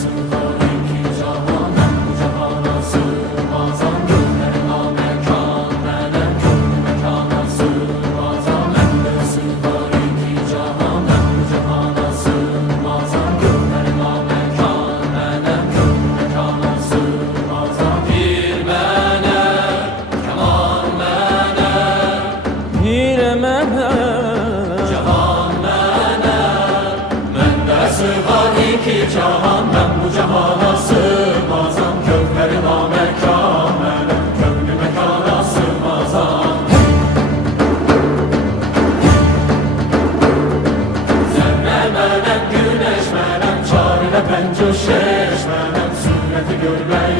sığar iki cahan, ben bu cahana sığmazam. Gönlüme mekan, benim gönlüm mekana sığmazam. Bende sığar iki cahan, ben bu cahana sığmazam. Gönlüme mekan, benim gönlüm mekana sığmazam. Bir mene, keman mene, Pire mene, cahan mene. Bende sığar iki cahan, ben bu cahana sığmazam. Gönlüme mekan, benim gönlüm mekana sığmazam. Zerre menem, güneş menem, çarine pencü şeş menem. Sureti görmeye